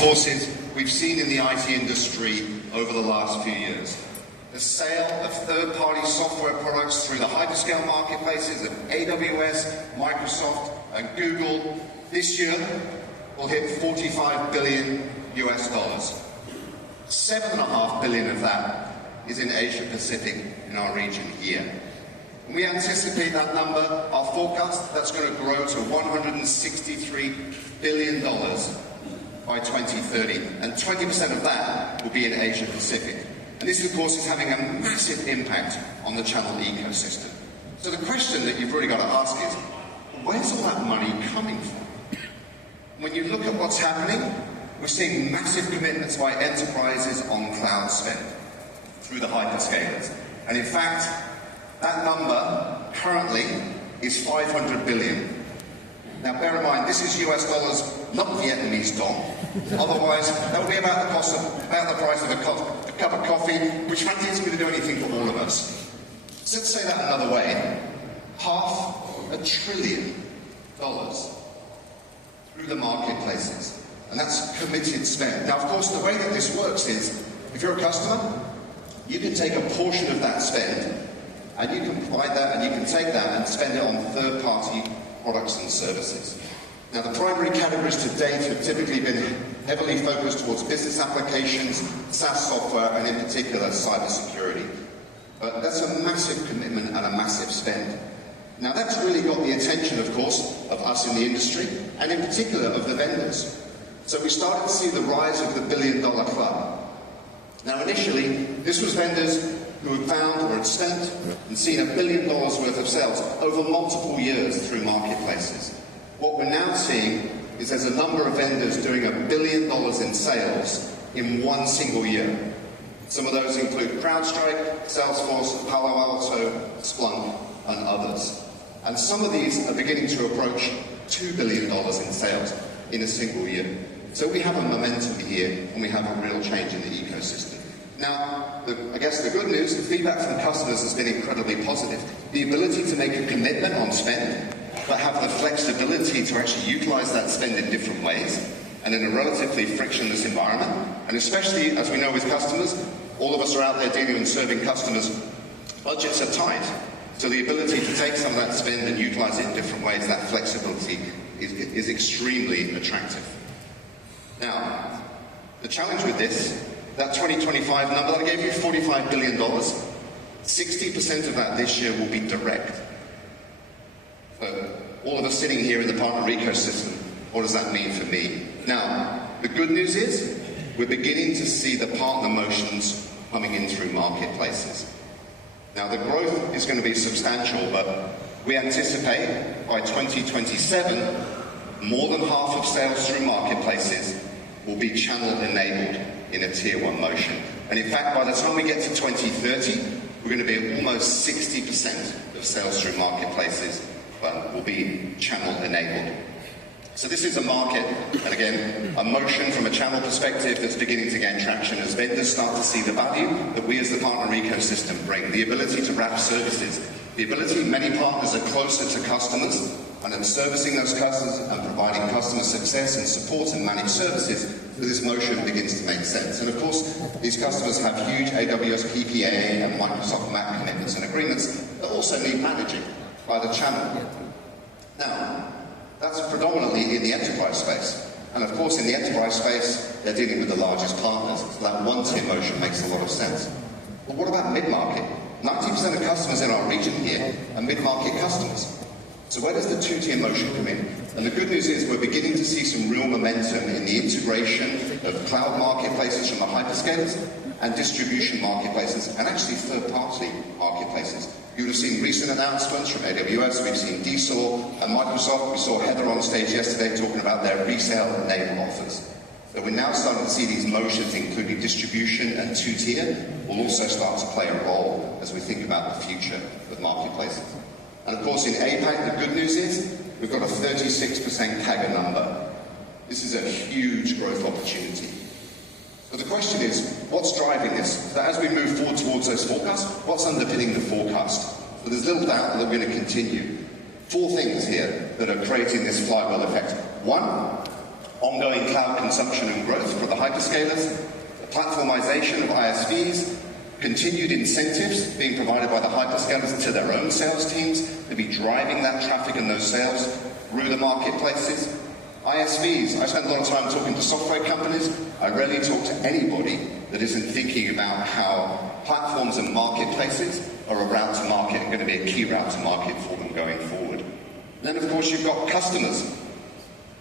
forces we've seen in the IT industry over the last few years. The sale of third-party software products through the hyperscale marketplaces of AWS, Microsoft, and Google this year will hit $45 billion US. $7.5 billion of that is in Asia Pacific, in our region here. And we anticipate that number, our forecast, that's going to grow to $163 billion by 2030, and 20% of that will be in Asia Pacific. And this, of course, is having a massive impact on the channel ecosystem. So the question that you've really got to ask is, where's all that money coming from? When you look at what's happening, we're seeing massive commitments by enterprises on cloud spend through the hyperscalers. And in fact, that number currently is $500 billion. Now bear in mind, this is US dollars, not Vietnamese dong. Otherwise, that would be about the price of a cup of coffee, which frankly isn't going to do anything for all of us. So let's say that another way. $500 billion through the marketplaces. And that's committed spend. Now, of course, the way that this works is, if you're a customer, you can take a portion of that spend, and you can provide that, and you can take that and spend it on third-party products and services. Now, the primary categories to date have typically been heavily focused towards business applications, SaaS software, and in particular, cybersecurity. But that's a massive commitment and a massive spend. Now, that's really got the attention, of course, of us in the industry, and in particular of the vendors. So we started to see the rise of the billion-dollar club. Now, initially, this was vendors who had found or had spent and seen $1 billion worth of sales over multiple years through marketplaces. What we're now seeing is there's a number of vendors doing $1 billion in sales in one single year. Some of those include CrowdStrike, Salesforce, Palo Alto, Splunk, and others. And some of these are beginning to approach $2 billion in sales in a single year. So we have a momentum here, and we have a real change in the ecosystem. Now, I guess the good news, the feedback from customers has been incredibly positive. The ability to make a commitment on spend, but have the flexibility to actually utilize that spend in different ways, and in a relatively frictionless environment. And especially, as we know with customers, all of us are out there dealing and serving customers. Budgets are tight. So the ability to take some of that spend and utilize it in different ways, that flexibility is extremely attractive. Now, the challenge with this, that 2025 number that I gave you, $45 billion, 60% of that this year will be direct. For all of us sitting here in the partner ecosystem, what does that mean for me? Now, the good news is, we're beginning to see the partner motions coming in through marketplaces. Now, the growth is going to be substantial, but we anticipate by 2027, more than half of sales through marketplaces will be channel-enabled in a Tier 1 motion. And in fact, by the time we get to 2030, we're going to be at almost 60% of sales through marketplaces will be channel-enabled. So this is a market, and again, a motion from a channel perspective that's beginning to gain traction as vendors start to see the value that we as the partner ecosystem bring, the ability to wrap services, the ability, many partners are closer to customers, and in servicing those customers and providing customer success and support and managed services, so this motion begins to make sense. And of course, these customers have huge AWS PPA and Microsoft MAP commitments and agreements that also need managing by the channel. Now, that's predominantly in the enterprise space. And of course, in the enterprise space, they're dealing with the largest partners. So that one-tier motion makes a lot of sense. But what about mid-market? 90% of customers in our region here are mid-market customers. So where does the two-tier motion come in? And the good news is we're beginning to see some real momentum in the integration of cloud marketplaces from the hyperscalers and distribution marketplaces, and actually third-party marketplaces. You would have seen recent announcements from AWS, we've seen Diesel and Microsoft. We saw Heather on stage yesterday talking about their resale-enabled offers. So we're now starting to see these motions, including distribution and two-tier, will also start to play a role as we think about the future of marketplaces. And of course, in APAC, the good news is we've got a 36% CAGR number. This is a huge growth opportunity. But the question is, what's driving this? So as we move forward towards those forecasts, what's underpinning the forecast? So there's little doubt that we're going to continue. 4 things here that are creating this flywheel effect. 1, ongoing cloud consumption and growth for the hyperscalers, the platformization of ISVs, continued incentives being provided by the hyperscalers to their own sales teams to be driving that traffic and those sales through the marketplaces. ISVs, I spend a lot of time talking to software companies. I rarely talk to anybody that isn't thinking about how platforms and marketplaces are a route to market and going to be a key route to market for them going forward. Then, of course, you've got customers.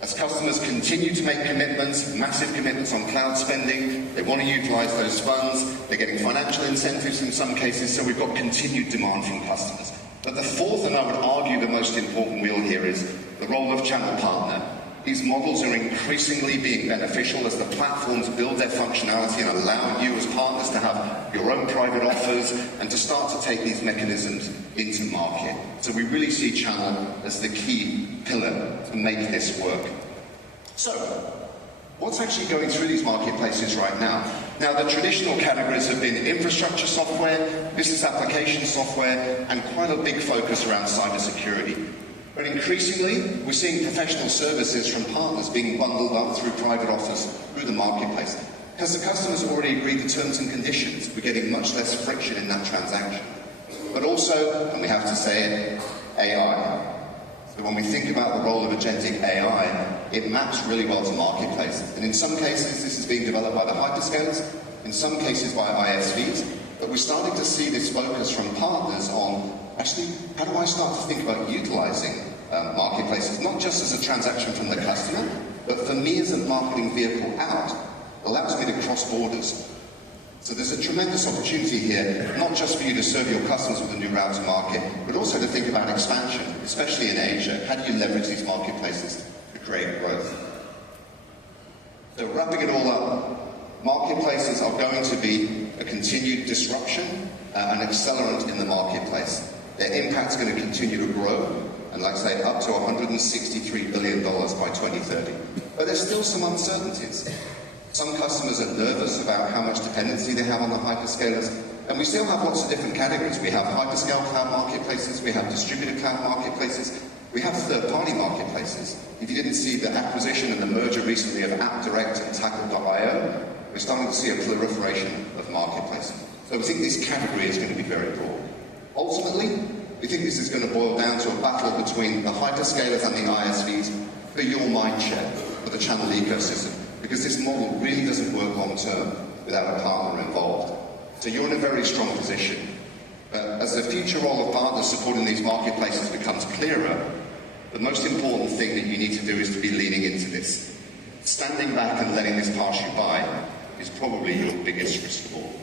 As customers continue to make commitments, massive commitments on cloud spending, they want to utilize those funds, they're getting financial incentives in some cases, so we've got continued demand from customers. But the fourth, and I would argue the most important wheel here, is the role of channel partner. These models are increasingly being beneficial as the platforms build their functionality and allow you as partners to have your own private offers and to start to take these mechanisms into market. So we really see channel as the key pillar to make this work. So, what's actually going through these marketplaces right now? Now, the traditional categories have been infrastructure software, business application software, and quite a big focus around cybersecurity. But increasingly, we're seeing professional services from partners being bundled up through private offers through the marketplace. Because the customers already agreed the terms and conditions, we're getting much less friction in that transaction. But also, and we have to say it, AI. So when we think about the role of agentic AI, it maps really well to marketplace. And in some cases, this is being developed by the hyperscalers, in some cases by ISVs, but we're starting to see this focus from partners on, actually, how do I start to think about utilizing marketplaces, not just as a transaction from the customer, but for me as a marketing vehicle out, allows me to cross borders. So there's a tremendous opportunity here, not just for you to serve your customers with a new route to market, but also to think about expansion, especially in Asia. How do you leverage these marketplaces to create growth? So wrapping it all up, marketplaces are going to be a continued disruption, an accelerant in the marketplace. Their impact's going to continue to grow, and like I say, up to $163 billion by 2030. But there's still some uncertainties. Some customers are nervous about how much dependency they have on the hyperscalers, and we still have lots of different categories. We have hyperscale cloud marketplaces, we have distributed cloud marketplaces, we have third-party marketplaces. If you didn't see the acquisition and the merger recently of AppDirect and Tackle.io, we're starting to see a proliferation of marketplaces. So we think this category is going to be very broad. Ultimately, we think this is going to boil down to a battle between the hyperscalers and the ISVs for your mind share of the channel ecosystem, because this model really doesn't work long term without a partner involved. So you're in a very strong position. But as the future role of partners supporting these marketplaces becomes clearer, the most important thing that you need to do is to be leaning into this. Standing back and letting this pass you by is probably your biggest risk of all.